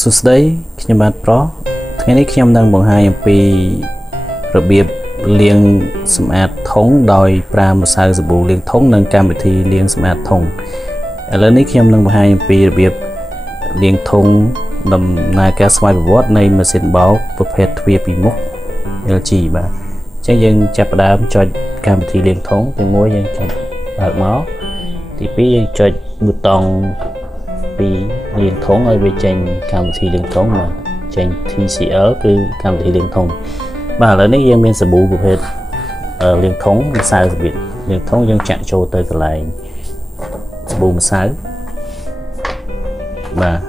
សួស្តីខ្ញុំបាទប្រុសថ្ងៃនេះខ្ញុំនឹងបង្ហាញអំពីរបៀបលាងសម្អាតធុងដោយប្រើម្សៅសាប៊ូលាងធុងនិងកម្មវិធីលាងសម្អាតធុងឥឡូវនេះខ្ញុំនឹងបង្ហាញអំពីរបៀបលាងធុងដំណើរការស្វ័យប្រវត្តិនៃម៉ាស៊ីនបោកប្រភេទទ្វារពីមុខ LG បាទអញ្ចឹងយើងចាប់ផ្ដើមចុចកម្មវិធីលាងធុងទី1យើងចុចបើកមកទី2យើងចុចប៊ូតុងពីលាងធុងឲ្យវាចេញកម្មវិធីលាងធុងមកចេញ TCL គឺកម្មវិធីលាងធុងបាទឥឡូវនេះយើងមានសាប៊ូប្រភេទលាងធុងម្សៅរបៀបលាងធុងយើងចាក់ចូលទៅកន្លែងសាប៊ូម្សៅបាទ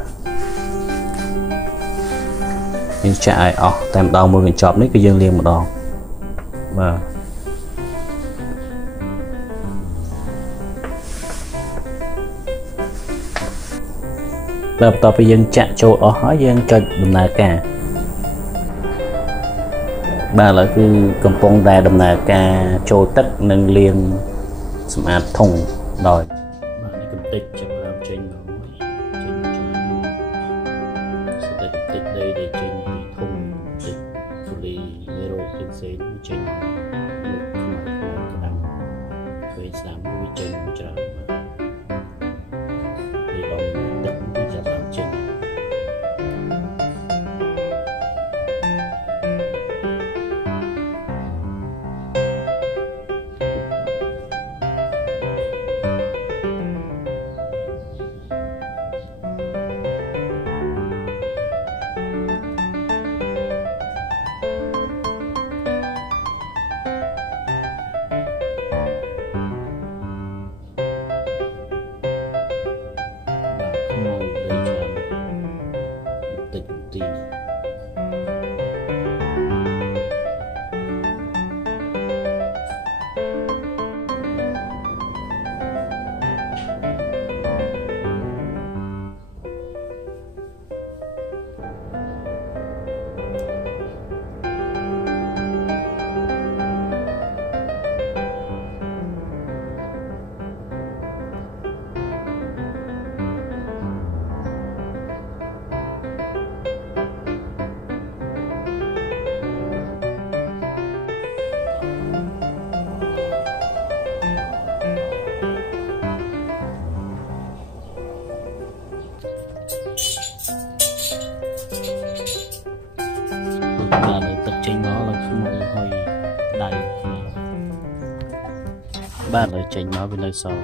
យើងចាក់ឲ្យអស់តែម្ដងមួយកញ្ចប់នេះគឺយើងលាងម្ដងបាទបន្ទាប់ពីយើងចាក់ចូលអស់ហើយយើងចុចដំណើរការបាទឥឡូវគឺកំពុងតែដំណើរការចូលទឹកនិងលាងសម្អាតធុងដោយបាទនេះកំតិចចាប់ផ្ដើមចេញមកចេញច្រើនស្ទើរកំតិចដីដែលចេញពីធុងតិចទូលីមេរោគផ្សេងៗចេញមកក្តាំពេលស្ដាំវាចេញមកច្រើនពីដងទឹកវាចាប់ដើមចេញបាទនៅទឹកចេញមកឡើងខ្មុំហើយដៃបាទលើចេញមកវានៅសល់